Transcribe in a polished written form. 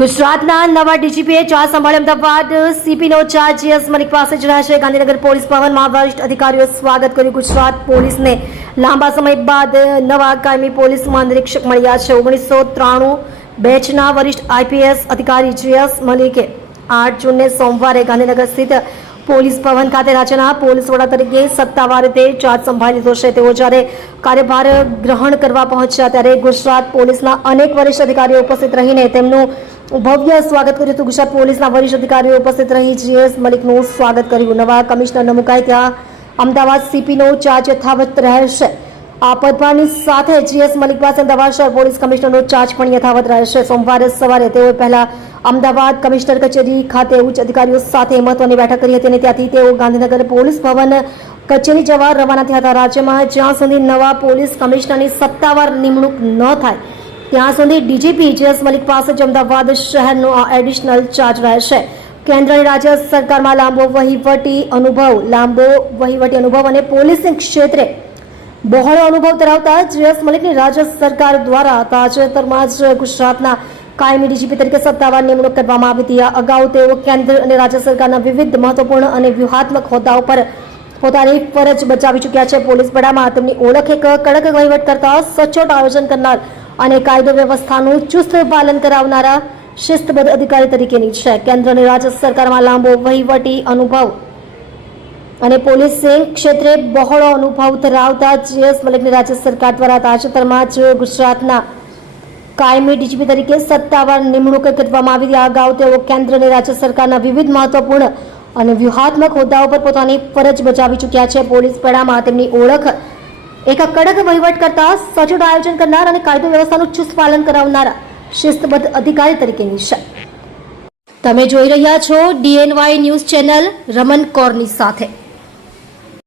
ગુજરાતના નવા ડીજીપીએ ચાર્જ સંભાળ્યો. અમદાવાદ સીપીનો ચાર્જ જીએસ મલિક પાસે જણાશે. ગાંધીનગર પોલીસ ભવનમાં વરિષ્ઠ અધિકારીઓ સ્વાગત કર્યું. ગુજરાત પોલીસને લાંબા સમય બાદ નવા કાયમી પોલીસ મહાનિરીક્ષક મળ્યા છે. 1993 બેચના વરિષ્ઠ આઈપીએસ અધિકારી જીએસ મલિકે 8 જૂનને સોમવારે ગાંધીનગર સ્થિત પોલીસ ભવન ખાતે રાજ્યના પોલીસ વડા તરીકે સત્તાવાર રીતે ચાર્જ સંભાળી લીધો છે. તેઓ જ્યારે કાર્યભાર ગ્રહણ કરવા પહોંચ્યા ત્યારે ગુજરાત પોલીસના અનેક વરિષ્ઠ અધિકારીઓ ઉપસ્થિત રહીને તેમનું ભવ્ય સ્વાગત કર્યું હતું. ગુજરાત પોલીસના વરિષ્ઠ અધિકારીઓ ઉપસ્થિત રહી જીએસ મલિકનું સ્વાગત કર્યું. નવા કમિશનર મુકાય ત્યાં અમદાવાદ સીપીનો ચાર્જ યથાવત રહેશે. આ પદભારની સાથે જીએસ મલિક પાસે અમદાવાદ શહેર પોલીસ કમિશનરનો ચાર્જ પણ યથાવત રહેશે. સોમવારે સવારે તેઓ પહેલા અમદાવાદ કમિશનર કચેરી ખાતે ઉચ્ચ અધિકારીઓ સાથે મહત્વની બેઠક કરી હતી અને ત્યાંથી તેઓ ગાંધીનગર પોલીસ ભવન કચેરી જવા રવાના થયા હતા. રાજ્યમાં જ્યાં સુધી નવા પોલીસ કમિશનરની સત્તાવાર નિમણૂક ન થાય ત્યાં સુધી ડીજીપી જીએસ મલિક પાસે જ અમદાવાદ શહેરનો આ એડિશનલ ચાર્જ રહેશે. કેન્દ્ર અને રાજ્ય સરકારમાં લાંબો વહીવટી અનુભવ અને પોલીસિંગ ક્ષેત્રે બહોળો અનુભવ ધરાવતા જીએસ મલિકની રાજ્ય સરકાર દ્વારા તાજેતરમાં જ ગુજરાતના કાયમી ડીજીપી તરીકે સત્તાવાર નિમણૂક કરવામાં આવી હતી. આ અગાઉ તેઓ કેન્દ્ર અને રાજ્ય સરકારના વિવિધ મહત્વપૂર્ણ અને વ્યૂહાત્મક હોદ્દાઓ પર પોતાની ફરજ બજાવી ચૂક્યા છે. પોલીસ વડામાં તેમની ઓળખ એક કડક વહીવટ કરતા, સચોટ આયોજન કરનાર અને કાયદો વ્યવસ્થાનું ચુસ્ત પાલન કરાવનારા શિસ્તબદ્ધ અધિકારી તરીકેની છે. કેન્દ્ર અને રાજ્ય સરકારમાં લાંબો વહીવટી અનુભવ અને પોલીસિંગ ક્ષેત્રે બહોળો અનુભવ ધરાવતા જીએસ મલિકની રાજ્ય સરકાર દ્વારા તાજેતરમાં જ ગુજરાતના કાયમી ડીજીપી તરીકે સત્તાવાર નિમણૂક કરવામાં આવી હતી. અગાઉ તેઓ કેન્દ્ર અને રાજ્ય સરકારના વિવિધ મહત્વપૂર્ણ અને વ્યૂહાત્મક હોદ્દાઓ પર પોતાની ફરજ બજાવી ચૂક્યા છે. પોલીસ વડામાં તેમની ઓળખ એક કડક વહીવટ કરતા, સચોટ આયોજન કરનાર અને કાયદો વ્યવસ્થાનું ચુસ્ત પાલન કરાવનારા શિસ્તબદ્ધ અધિકારી તરીકેની છે. તમે જોઈ રહ્યા છો DNY ન્યૂઝ ચેનલ રમન કૌરની સાથે.